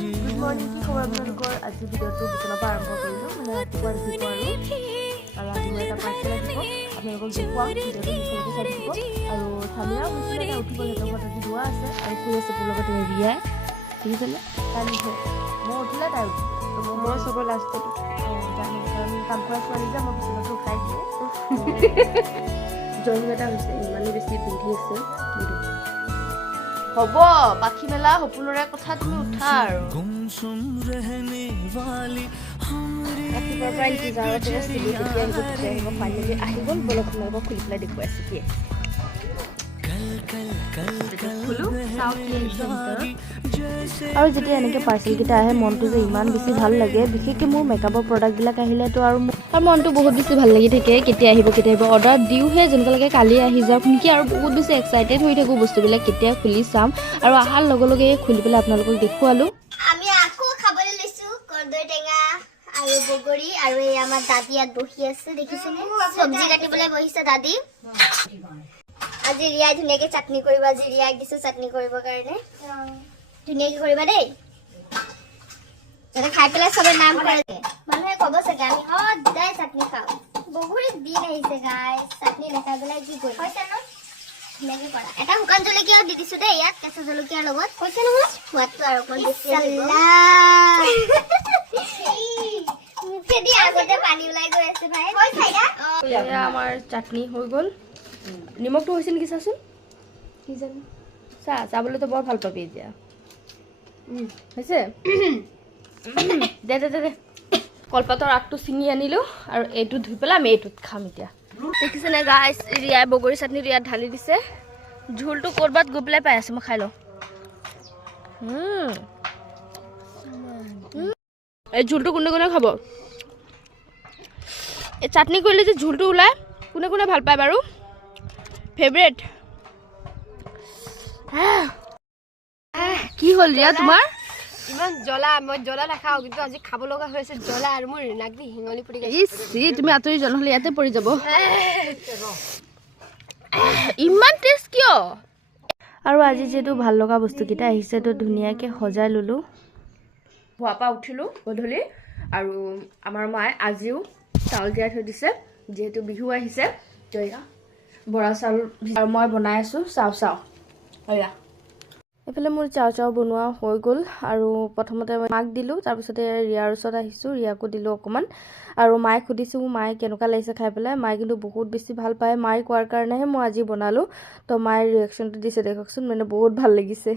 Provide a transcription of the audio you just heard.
everyone good morning কি খবৰ আপোনালোকৰ আজি ভিডিঅ'টো বিচনাৰ পৰা আৰম্ভ কৰিলোঁ মানে ৰাতিপুৱা উঠিব আৰু আজি মই এটা পাৰ্চেল আহিব আপোনালোকক দেখুৱাম ভিডিঅ'টো শেষলৈকে চাই থাকিব আৰু চামিয়াও গৈছিলে তাই উঠিব সিহঁতৰ ঘৰত আজি দোৱা আছে আৰু শুই আছে মোৰ লগত ৰিয়াই দেখিছেনে তাই নুঠে মই উঠিলে তাই উঠিব মই চবৰ লাষ্টত জানো কাৰণ কাম কৰা ছোৱালী যে মই বিচনাটো উঠাই দিওঁ জইন এটা হৈছে ইমানেই বেছি পিন্ধি আছে হ'ব পাখি মেলা সপোনৰে কথা তুমি উঠা আৰু ৰাতিপুৱাৰ পৰা ইণ্টিজাৰত আছিলোঁ কেতিয়া আহিব ফাইনেলি আহি গ'ল বলক আপোনালোকক খুলি পেলাই দেখুৱাইছোঁ কি আৰু যেতিয়া এনেকৈ পাৰ্চেলকেইটা আহে মনটো যে ইমান বেছি ভাল লাগে বিশেষকৈ মোৰ মেকআপৰ প্ৰডাক্টবিলাক আহিলেতো আৰু মনটো বহুত বেছি ভাল লাগি থাকে কেতিয়া আহিব অৰ্ডাৰ দিওঁহে যেনেকৈ লাগে কালি আহি যাওক নেকি আৰু বহুত বেছি এক্সাইটেড হৈ থাকোঁ বস্তুবিলাক কেতিয়া খুলি চাম আৰু অহাৰ লগে লগে খুলি পেলাই আপোনালোকক দেখুৱালোঁ আমি আকৌ খাবলৈ লৈছোঁ কৰ্দৈ টেঙা আৰু বগৰী আৰু এই আমাৰ দাদী ইয়াত বহি আছে দেখিছেনে চব্জি কাটিবলৈ বহিছে দাদী আজি ৰিয়াই ধুনীয়াকৈ চাটনি কৰিব আজি ৰিয়াক দিছোঁ চাটনি কৰিবৰ কাৰণে ধুনীয়াকৈ কৰিবা দেই যাতে খাই পেলাই চবে নাম কৰে মানুহে ক'ব চাগে আমি সদায় চাটনি খাওঁ বহুত দিন আহিছে গাই চাটনি নাখাই পেলাই কি কৰিম হৈছে ন ধুনীয়াকৈ কৰা এটা শুকান জলকীয়াও দি দিছোঁ দেই ইয়াত কেঁচা জলকীয়াৰ লগত হৈছে নহয় সোৱাদটো আৰু অকণ বেছি মুখেদি আগতে পানী ওলাই গৈ আছে ভাই আমাৰ চাটনি হৈ গ'ল নিমখটো হৈছে নেকি চাচোন কি জানো চাবলৈতো বৰ ভাল পাবি এতিয়া হৈছে দে দে দে দে কলপাতৰ আগটো ছিঙি আনিলোঁ আৰু এইটো ধুই পেলাই আমি এইটোত খাম এতিয়া দেখিছেনে গাইছ ৰিয়াই বগৰী চাটনিটো ইয়াত ঢালি দিছে ঝোলটো ক'ৰবাত গৈ পেলাই পাই আছোঁ মই খাই লওঁ এই ঝোলটো কোনে কোনে খাব এই চাটনি কৰিলে যে ঝোলটো ওলায় কোনে কোনে ভাল পায় বাৰু ফেভৰেট কি হ'ল ৰিয়া তোমাৰ ইমান জ্বলা মই জ্বলা নাখাওঁ কিন্তু আজি খাব লগা হৈছে জ্বলা আৰু মোৰ নাকদি হিঙলি পৰি গৈছে ইছি তুমি আঁতৰি যোৱা নহ'লে ইয়াতে পৰি যাব ইমান টেষ্ট কিয় আৰু আজি যিহেতু ভাল লগা বস্তুকেইটা আহিছে তো ধুনীয়াকৈ সজাই ল'লোঁ শোৱাৰ পৰা উঠিলোঁ গধূলি আৰু আমাৰ মায়ে আজিও চাউল তিয়াই থৈ দিছে যিহেতু বিহু আহিছে তো এয়া বৰা চাউল আৰু মই বনাই আছোঁ চাও এয়া এইফালে মোৰ চাও বনোৱা হৈ গ'ল আৰু প্ৰথমতে মাক দিলোঁ তাৰপিছতে ৰিয়াৰ ওচৰত আহিছোঁ ৰিয়াকো দিলোঁ অকণমান আৰু মায়ে সুধিছোঁ মায়ে কেনেকুৱা লাগিছে খাই পেলাই মায়ে কিন্তু বহুত বেছি ভাল পায় মায়ে কোৱাৰ কাৰণেহে মই আজি বনালোঁ তো মায়ে ৰিয়েকশ্যনটো দিছে দেখকচোন মানে বহুত ভাল লাগিছে